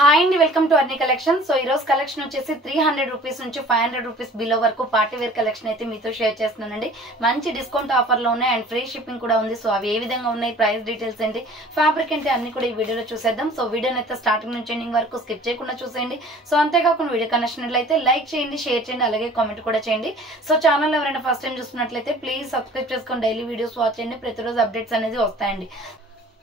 Hi అండి, welcome to Arni collection. So ఈ రోజు కలెక్షన్ వచ్చేసి 300 రూపీస్ నుంచి 500 రూపీస్ బిలో వరకు పార్టీ వేర్ కలెక్షన్ అయితే మీతో షేర్ చేస్తున్నానండి. మంచి డిస్కౌంట్ ఆఫర్ లో ఉన్నాయి అండ్ ఫ్రీ షిప్పింగ్ కూడా ఉంది. సో అవి ఏ విధంగా ఉన్నాయి, ప్రైస్ డీటెయిల్స్ ఏంటి, ఫ్యాబ్రిక్ ఏంటి అన్ని కూడా ఈ వీడియోలో చూసేద్దాం. సో వీడియోని అయితే స్టార్టింగ్ నుంచి ఎండింగ్ వరకు స్కిప్ చేయకుండా చూసేయండి. సో అంతేకాకుండా వీడియో కనెక్షన్ అయితే లైక్ చేయండి, షేర్ చేయండి, అలాగే కామెంట్ కూడా చేయండి. సో ఛానల్ ఎవరైనా ఫస్ట్ టైం చూస్తున్నట్లయితే ప్లీజ్ సబ్స్క్రైబ్ చేసుకొని డైలీ వీడియోస్ వాచ్ చేయండి. ప్రతిరోజు అప్డేట్స్ అనేది వస్తాయండి.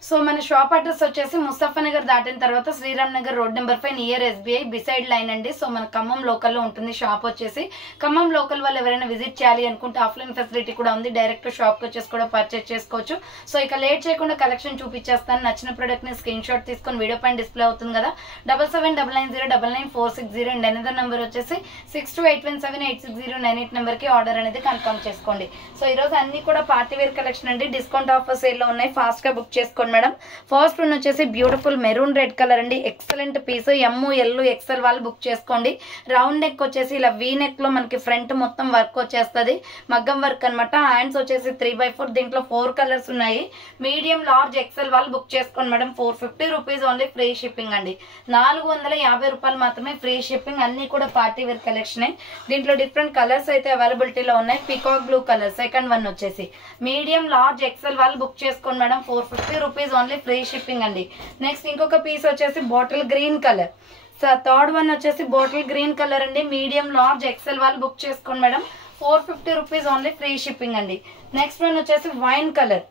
సో మన షాప్ అడ్రస్ వచ్చేసి ముస్తఫా నగర్ దాటిన తర్వాత Sriram Nagar road number 5 near SBI beside line అండి. సో మన ఖమ్మం లోకల్లో ఉంటుంది షాప్ వచ్చేసి. ఖమ్మం లోకల్ వాళ్ళు ఎవరైనా విజిట్ చేయాలి అనుకుంటే ఆఫ్లైన్ ఫెసిలిటీ కూడా ఉంది, డైరెక్ట్ షాప్ కి వచ్చేసి కూడా పర్చేస్ చేసుకోవచ్చు. సో ఇక లేట్ చేయకుండా కలెక్షన్ చూపించేస్తాను. నచ్చిన ప్రోడక్ట్ ని స్క్రీన్ షాట్ తీసుకొని వీడియో పైన డిస్ప్లే అవుతుంది కదా, 7799099460 అండ్ అనదర్ నెంబర్ వచ్చేసి 6281786098 నెంబర్ కి ఆర్డర్ అనేది కన్ఫర్మ్ చేసుకోండి. సో ఈ రోజు అన్ని కూడా పార్టీ వేర్ కలెక్షన్ అండి, డిస్కౌంట్ ఆఫర్ సేల్ లో ఉన్నాయి, ఫాస్ట్ గా బుక్ చేసుకోండి మేడం. ఫస్ట్ వన్ వచ్చేసి బ్యూటిఫుల్ మెరూన్ రెడ్ కలర్ అండి, ఎక్సలెంట్ పీస్. ML XL వాళ్ళు బుక్ చేసుకోండి. రౌండ్ నెక్ వచ్చేసి ఇలా వీ నెక్ లో మనకి ఫ్రంట్ మొత్తం వర్క్ వచ్చేస్తుంది, మగ్గం వర్క్ అనమాట. హ్యాండ్స్ వచ్చేసి 3x4, దీంట్లో 4 కలర్స్ ఉన్నాయి. మీడియం లార్జ్ XL వాళ్ళు బుక్ చేసుకోండి madam. 450 rupees only, free shipping అండి. 450 రూపాయలు మాత్రమే ఫ్రీ షిప్పింగ్. అన్ని కూడా పార్టీ వేర్ కలెక్షన్. దీంట్లో డిఫరెంట్ కలర్స్ అయితే అవైలబిలిటీలో ఉన్నాయి. Peacock blue colour second one వచ్చేసి. మీడియం లార్జ్ XL వాళ్ళు బుక్ చేసుకోండి madam. 450 rupees only, free shipping అండి. నెక్స్ట్ ఇంకొక పీస్ వచ్చేసి bottle green colour. Third one వచ్చేసి బాటిల్ గ్రీన్ కలర్ అండి, మీడియం లార్జ్ XL వాళ్ళు బుక్ చేసుకోండి madam. 450 rupees only, free shipping అండి. నెక్స్ట్ వన్ వచ్చేసి వైన్ కలర్,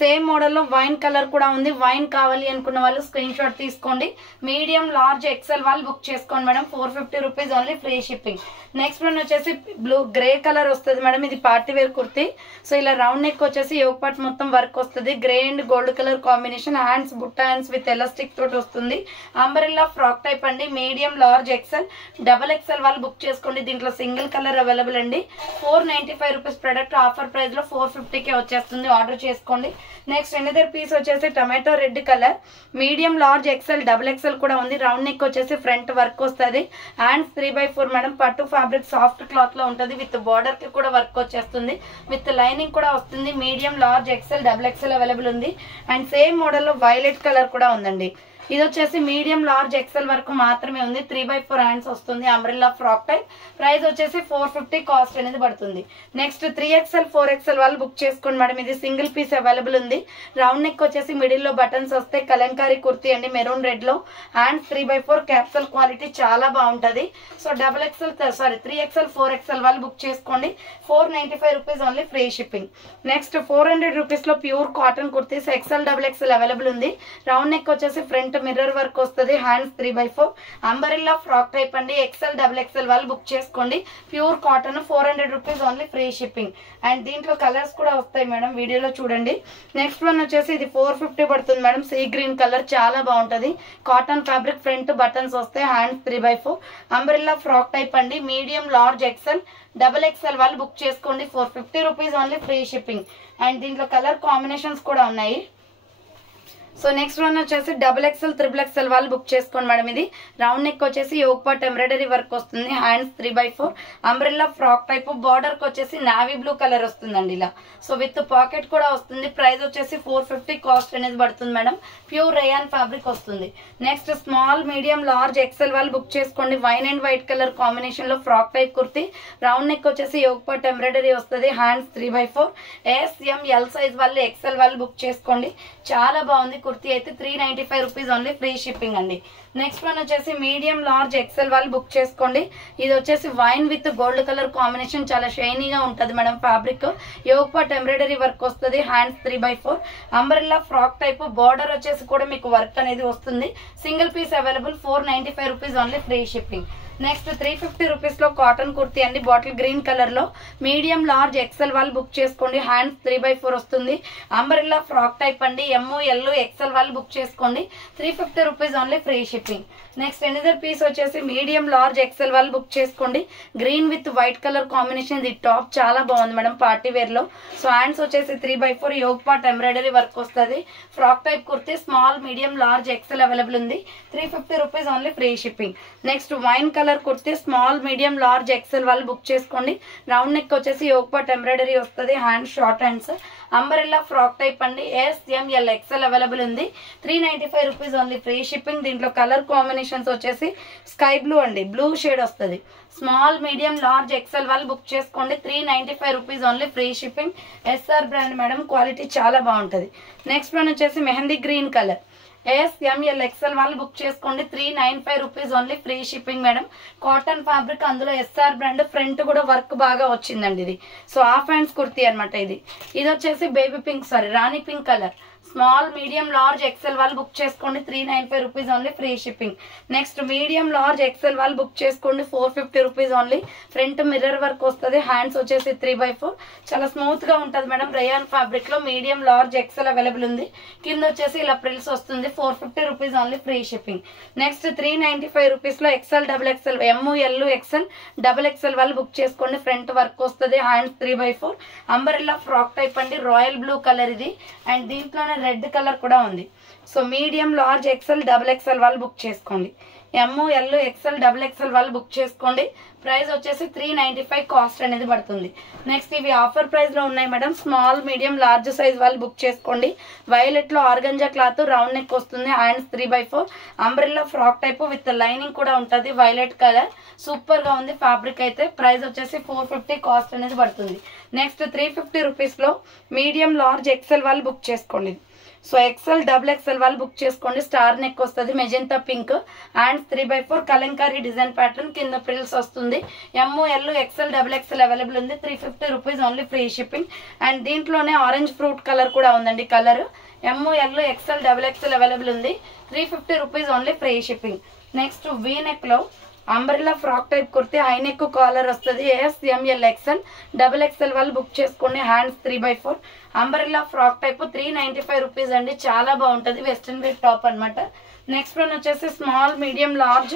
సేమ్ మోడల్ లో వైన్ కలర్ కూడా ఉంది. వైన్ కావాలి అనుకున్న వాళ్ళు స్క్రీన్ షాట్ తీసుకోండి. మీడియం లార్జ్ XL వాళ్ళు బుక్ చేసుకోండి madam. 450 rupees only, free shipping. Next one వచ్చేసి బ్లూ గ్రే కలర్ వస్తుంది మేడం, ఇది పార్టీ వేర్ కుర్తీ. సో ఇలా రౌండ్ నెక్ వచ్చేసి యోగ్ పార్ట్ మొత్తం వర్క్ వస్తుంది, grey and gold colour combination. Hands బుట్ట హ్యాండ్స్ విత్ ఎలాస్టిక్ తోటి వస్తుంది. అంబ్రెల్లా ఫ్రాక్ టైప్ అండి, మీడియం లార్జ్ XL XXL వాళ్ళు బుక్ చేసుకోండి. దీంట్లో సింగిల్ కలర్ అవైలబుల్ అండి. 495 రూపీస్ ప్రొడక్ట్ ఆఫర్ ప్రైస్ లో 450కే వచ్చేస్తుంది, ఆర్డర్ చేసుకోండి. నెక్స్ట్ ఎనదర్ పీస్ వచ్చేసి tomato red colour, medium large XL XXL కూడా ఉంది. రౌండ్ నెక్ వచ్చేసి ఫ్రంట్ వర్క్ వస్తుంది. హ్యాండ్స్ 3x4 మేడం, పట్టు ఫ్యాబ్రిక్ సాఫ్ట్ క్లాత్ లో ఉంటుంది. విత్ బార్డర్ కి కూడా వర్క్ వచ్చేస్తుంది, విత్ లైనింగ్ కూడా వస్తుంది. Medium large XL XXL available ఉంది. అండ్ సేమ్ మోడల్ లో వైలెట్ కలర్ కూడా ఉందండి. ఇది వచ్చేసి మీడియం లార్జ్ XL వరకు మాత్రమే ఉంది. 3x4 హ్యాండ్స్ వస్తుంది, అంబ్రెల్లా ఫ్రాక్ టైప్. ప్రైస్ వచ్చేసి 450 కాస్ట్ అనేది పడుతుంది. నెక్స్ట్ 3XL 4XL వాళ్ళు బుక్ చేసుకోండి మేడం. ఇది సింగిల్ పీస్ అవైలబుల్ ఉంది. రౌండ్ నెక్ వచ్చేసి మిడిల్ లో బటన్స్ వస్తాయి. కలంకారీ కుర్తీ అండి, మెరూన్ రెడ్ లో. హ్యాండ్స్ 3x4 క్యాప్సల్ క్వాలిటీ చాలా బాగుంటది. సో 3XL 4XL వాళ్ళు బుక్ చేసుకోండి. 495 rupees only, free shipping. Next 400 rupees లో pure cotton kurtis XL XXL available ఉంది. రౌండ్ నెక్ వచ్చేసి ఫ్రంట్ మిర్రర్ వర్క్ వస్తుంది. Hands 3x4 umbrella frock type అండి, XL XXL వాళ్ళు బుక్ చేసుకోండి. Pure cotton, 400 rupees only, free shipping. And దీంట్లో colours కూడా వస్తాయి మేడం, వీడియోలో చూడండి. నెక్స్ట్ వన్ వచ్చేసి ఇది 450 పడుతుంది మేడం. సీ గ్రీన్ కలర్ చాలా బాగుంటది. కాటన్ ఫ్యాబ్రిక్, ఫ్రంట్ బటన్స్ వస్తాయి. Hands 3x4 umbrella frock type అండి, మీడియం లార్జ్ XL XXL వాళ్ళు బుక్ చేసుకోండి. 450 rupees only, free shipping. And దీంట్లో కలర్ కాంబినేషన్స్ కూడా ఉన్నాయి. సో నెక్స్ట్ వన్ వచ్చేసి XXL XXL వాళ్ళు బుక్ చేసుకోండి మేడం. ఇది రౌండ్ నెక్ వచ్చేసి యోగ్ పార్ట్ ఎంబ్రాయిడరీ వర్క్ వస్తుంది. Hands 3x4 umbrella frock type. Border కి వచ్చేసి నావీ బ్లూ కలర్ వస్తుందండి ఇలా. సో విత్ పాకెట్ కూడా వస్తుంది. ప్రైస్ వచ్చేసి 450 కాస్ట్ అనేది పడుతుంది మేడం. ప్యూర్ రేయాన్ ఫ్యాబ్రిక్ వస్తుంది. Next small medium large XL వాళ్ళు బుక్ చేసుకోండి. Wine and white colour combination లో frock type kurti. Round neck వచ్చేసి యోగ్ పార్ట్ ఎంబ్రాయిడరీ వస్తుంది. హ్యాండ్స్ 3x4 SML సైజ్ వాళ్ళు XL వాళ్ళు బుక్ చేసుకోండి. చాలా బాగుంది కుర్తీ అయితే. 395 రూపీస్ ఓన్లీ, ఫ్రీ షిప్పింగ్ అండి. నెక్స్ట్ వన్ వచ్చేసి మీడియం లార్జ్ XL వాళ్ళు బుక్ చేసుకోండి. ఇది వచ్చేసి wine with gold colour combination, చాలా షైనీగా ఉంటది madam fabric. Yoke part embroidery work వస్తుంది. Hands 3x4 umbrella frock type. Border వచ్చేసి కూడా మీకు వర్క్ అనేది వస్తుంది. Single piece available. 495 rupees only, free shipping. Next 350 rupees లో కాటన్ కుర్తీ అండి, బాటిల్ గ్రీన్ కలర్ లో. మీడియం లార్జ్ XL వాళ్ళు బుక్ చేసుకోండి. హ్యాండ్స్ 3x4 వస్తుంది. అంబ్రెల్లా ఫ్రాక్ టైప్ అండి, ML XL వాళ్ళు బుక్ చేసుకోండి. 350 rupees only, free shipping. Next another piece వచ్చేసి మీడియం లార్జ్ XL వాళ్ళు బుక్ చేసుకోండి. Green with white colour combination. ఇది టాప్ చాలా బాగుంది మేడం పార్టీ వేర్ లో. సో హ్యాండ్స్ వచ్చేసి 3x4 yoke part embroidery work వస్తుంది. Frock type kurti, small medium large XL available ఉంది. 350 rupees only, free shipping. Next wine colour kurti, small medium large XL వాళ్ళు book చేసుకోండి. Round neck వచ్చేసి yoke part embroidery వస్తుంది. Hands short hands, umbrella frock type అండి, SML XL available ఉంది. 395 rupees only, free shipping. దీంట్లో colour combination combinations వచ్చేసి sky blue అండి, blue shade వస్తుంది. స్మాల్ మీడియం లార్జ్ ఎక్సెల్ వాళ్ళు బుక్ చేసుకోండి. 395 rupees only, free shipping. SR brand madam, quality చాలా బాగుంటుంది. నెక్స్ట్ వన్ వచ్చేసి mehndi green colour. SML XL వాళ్ళు బుక్ చేసుకోండి. 395 rupees only, free shipping madam. Cotton fabric, అందులో ఎస్ఆర్ బ్రాండ్, ఫ్రంట్ కూడా వర్క్ బాగా వచ్చిందండి ఇది. సో హాఫ్ హ్యాండ్స్ కుర్తీ అనమాట ఇది. ఇది వచ్చేసి baby pink, sorry rani pink colour. Small medium large XL వాళ్ళు బుక్ చేసుకోండి. 395 rupees only, free shipping. Next medium large XL వాళ్ళు బుక్ చేసుకోండి. 450 rupees only. Front mirror work వస్తుంది. హ్యాండ్స్ వచ్చేసి 3/4, చాలా స్మూత్ గా ఉంటుంది మేడం. రేయాన్ ఫ్యాబ్రిక్ లో మీడియం లార్జ్ ఎక్సెల్ అవైలబుల్ ఉంది. కింద వచ్చేసి ఇలా ప్రిల్స్ వస్తుంది. 450 rupees only, free shipping. Next 395 rupees లో XL double XL ML XL double XL వాళ్ళు బుక్ చేసుకోండి. ఫ్రంట్ వర్క్ వస్తుంది. హ్యాండ్స్ 3/4, అంబరెల్లా ఫ్రాక్ టైప్ అండి. రాయల్ బ్లూ కలర్ ఇది. అండ్ దీంట్లోనే రెడ్ కలర్ కూడా ఉంది. So medium large XL double XL వాళ్ళు బుక్ చేసుకోండి. ML ఎక్సెల్ డబుల్ ఎక్సెల్ వాళ్ళు బుక్ చేసుకోండి. ప్రైస్ వచ్చేసి 395 కాస్ట్ అనేది పడుతుంది. నెక్స్ట్ ఇవి ఆఫర్ ప్రైస్ లో ఉన్నాయి madam. Small medium large size వాళ్ళు బుక్ చేసుకోండి. వైలెట్ లో ఆర్గంజా క్లాత్, రౌండ్ నెక్ వస్తుంది. Hands 3/4, umbrella frock type with lining కూడా ఉంటుంది. వైలెట్ కలర్ సూపర్ గా ఉంది ఫ్యాబ్రిక్ అయితే. ప్రైస్ వచ్చేసి 450 కాస్ట్ అనేది పడుతుంది. నెక్స్ట్ 350 రూపీస్ లో మీడియం లార్జ్ ఎక్సెల్ వాళ్ళు బుక్ చేసుకోండి. సో ఎక్సెల్ డబుల్ ఎక్సెల్ వాళ్ళు బుక్ చేసుకోండి. స్టార్ నెక్ వస్తుంది, magenta pink, hands 3/4, kalamkari design pattern, కింద ఫ్రిల్స్ వస్తుంది. ML XL double XL available ఉంది. 350 rupees only, free shipping. And దీంట్లోనే ఆరెంజ్ ఫ్రూట్ కలర్ కూడా ఉందండి. Colour ML XL double XL available ఉంది. 350 rupees only, free shipping. Next V neck లో umbrella frock type kurti, high neck collar వస్తుంది. ML XL double XL వాళ్ళు book చేసుకోండి. Hands 3/4, umbrella frock type. 395 rupees అండి, చాలా బాగుంటుంది. వెస్ట్రన్ వేర్ టాప్ అనమాట. Next one వచ్చేసి స్మాల్ మీడియం లార్జ్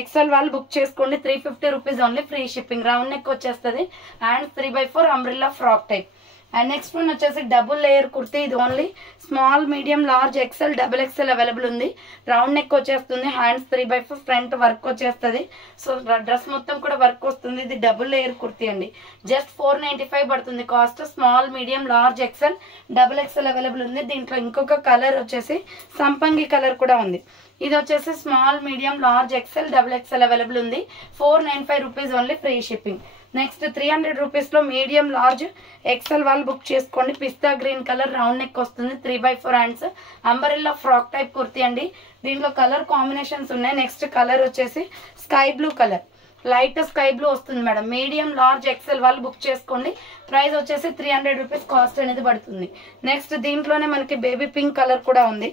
ఎక్సెల్ వాళ్ళు బుక్ చేసుకోండి. 350 rupees only, free shipping. Round neck వచ్చేస్తుంది. Hands 3/4, umbrella frock type. And next one వచ్చేసి డబుల్ లేయర్ కుర్తీ. ఇది only small medium large XL double XL available ఉంది. Round neck వచ్చేస్తుంది. Hands 3/4, front work వచ్చేస్తుంది. So dress మొత్తం కూడా work వస్తుంది. ఇది డబుల్ లేయర్ కుర్తీ అండి. జస్ట్ 495 పడుతుంది cost. Small medium large XL double XL available ఉంది. దీంట్లో ఇంకొక కలర్ వచ్చేసి సంపంగి కలర్ కూడా ఉంది. ఇది వచ్చేసి small medium large XL double XL available ఉంది. 495 rupees only, free shipping. Next 300 rupees లో మీడియం లార్జ్ ఎక్సెల్ వాళ్ళు బుక్ చేసుకోండి. Pista green colour, round neck వస్తుంది. 3/4 hands, umbrella frock type kurti అండి. దీంట్లో కలర్ కాంబినేషన్స్ ఉన్నాయి. నెక్స్ట్ కలర్ వచ్చేసి sky blue colour, light sky blue వస్తుంది మేడం. మీడియం లార్జ్ ఎక్సెల్ వాళ్ళు బుక్ చేసుకోండి. ప్రైస్ వచ్చేసి 300 రూపీస్ కాస్ట్ అనేది పడుతుంది. నెక్స్ట్ దీంట్లోనే మనకి బేబీ పింక్ కలర్ కూడా ఉంది.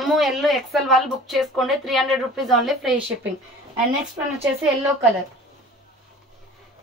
ML ఎక్సెల్ వాళ్ళు బుక్ చేసుకోండి. 300 rupees only, free shipping. And next one వచ్చేసి yellow colour.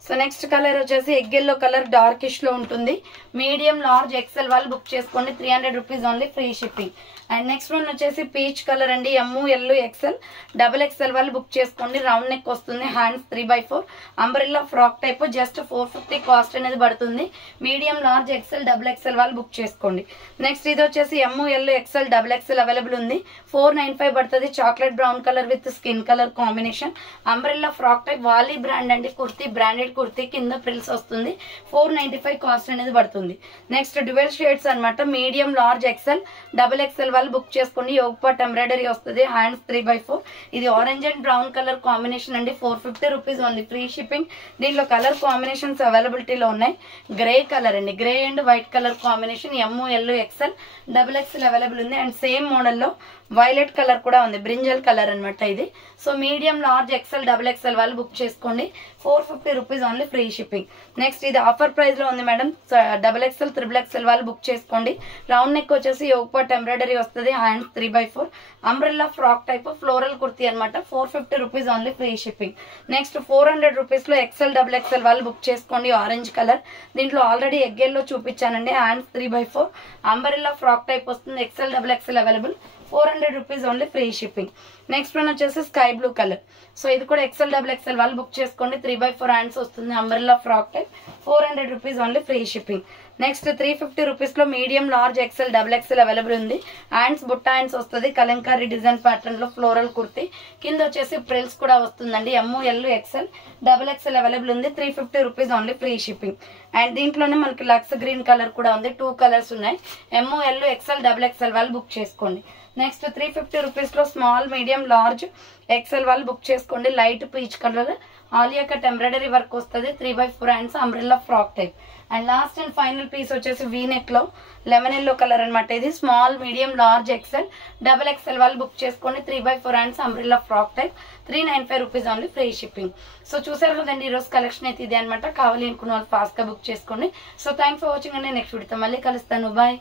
So next colour వచ్చేసి ఎగ్ ఎల్లో కలర్, డార్కిష్ లో ఉంటుంది. మీడియం లార్జ్ ఎక్సెల్ వాళ్ళు బుక్ చేసుకోండి. 300 rupees only, free shipping. And next one వచ్చేసి పీచ్ కలర్ అండి. ML ఎక్సెల్ డబుల్ ఎక్సెల్ వాళ్ళు book చేసుకోండి. రౌండ్ నెక్ వస్తుంది. Hands 3/4, umbrella frock type. Just 450 cost అనేది పడుతుంది. Medium large XL double XL వాళ్ళు బుక్ చేసుకోండి. నెక్స్ట్ ఇది వచ్చేసి ML XL double XL available ఉంది. 495 పడుతుంది. Chocolate brown colour with skin colour combination. Umbrella frock type, వాలీ బ్రాండ్ అండి. కుర్తీ బ్రాండెడ్ కుర్తీ, కింద ఫ్రిల్స్ వస్తుంది. 495 కాస్ట్ అనేది పడుతుంది. నెక్స్ట్ డ్యువెల్ షేడ్స్ అనమాట. Medium large XL double XL వాళ్ళు బుక్ చేసుకోండి. యోగ్ పార్ట్ ఎంబ్రాయిడరీ వస్తుంది. హ్యాండ్స్ 3/4. ఇది orange and brown colour combination అండి. 450 రూపీస్ ఓన్లీ, ఫ్రీ షిప్పింగ్. దీంట్లో కలర్ కాంబినేషన్స్ అవైలబిలిటీలో ఉన్నాయి. గ్రే కలర్ అండి, grey and white colour combination. ML XL double XL available ఉంది. అండ్ సేమ్ మోడల్లో వైలెట్ కలర్ కూడా ఉంది, బ్రింజల్ కలర్ అనమాట ఇది. So medium large XL double XL వాళ్ళు బుక్ చేసుకోండి. 450 rupees only, free shipping. Next ఇది ఆఫర్ ప్రైస్ లో ఉంది madam. Double XL triple XL వాళ్ళు బుక్ చేసుకోండి. రౌండ్ నెక్ వచ్చేసి యోగ్ పార్ట్ ఎంబ్రాయిడరీ వస్తుంది. Hands 3/4, umbrella frock type, floral kurti అనమాట. 450 rupees only, free shipping. Next 400 rupees లో ఎక్సెల్ డబుల్ ఎక్సెల్ వాళ్ళు బుక్ చేసుకోండి. Orange colour. దీంట్లో ఆల్రెడీ ఎగ్గెల్లో చూపించానండి. హ్యాండ్స్ 3/4, అంబ్రెల్లా ఫ్రాక్ టైప్ వస్తుంది. XL double XL available. 400 rupees only, free shipping. Next one వచ్చేసి sky blue colour. So ఇది కూడా XL double XL వాళ్ళు బుక్ చేసుకోండి. 3/4 హ్యాండ్స్ వస్తుంది. Umbrella frock type. 400 rupees only, free shipping. Next 350 rupees లో medium large XL double XL available ఉంది. Hands బుట్ట hands వస్తుంది. కలంకారీ డిజైన్ ప్యాటర్న్ లో ఫ్లోరల్ కుర్తీ. కింద వచ్చేసి ప్రిల్స్ కూడా వస్తుందండి. ML XL double XL available ఉంది. 350 rupees only, free shipping. And దీంట్లోనే మనకి లక్స్ గ్రీన్ కలర్ కూడా ఉంది. 2 కలర్స్ ఉన్నాయి. ML ఎక్సెల్ డబుల్ ఎక్సెల్ వాళ్ళు బుక్ చేసుకోండి. నెక్స్ట్ 350 రూపీస్లో స్మాల్ మీడియం లార్జ్ ఎక్సెల్ వాళ్ళు బుక్ చేసుకోండి. Light peach colour Alia cut embroidery work వస్తుంది. 3/4 hands umbrella frock type. And last and final piece వచ్చేసి వీనెక్ లో లెమన్ ఎల్లో కలర్ అనమాట. ఇది small medium large XL double XL వాళ్ళు book చేసుకోండి. 3/4 hands umbrella frock type. 395 rupees only, free shipping. So చూసారు కదండి ఈరోజు కలెక్షన్ అయితే ఇది అనమాట. కావాలి అనుకున్న వాళ్ళు ఫాస్ట్ గా బుక్ చేసుకోండి. సో థ్యాంక్స్ ఫర్ వాచింగ్ అండి. నెక్స్ట్ వీడియోతో మళ్ళీ కలుస్తాను. బాయ్.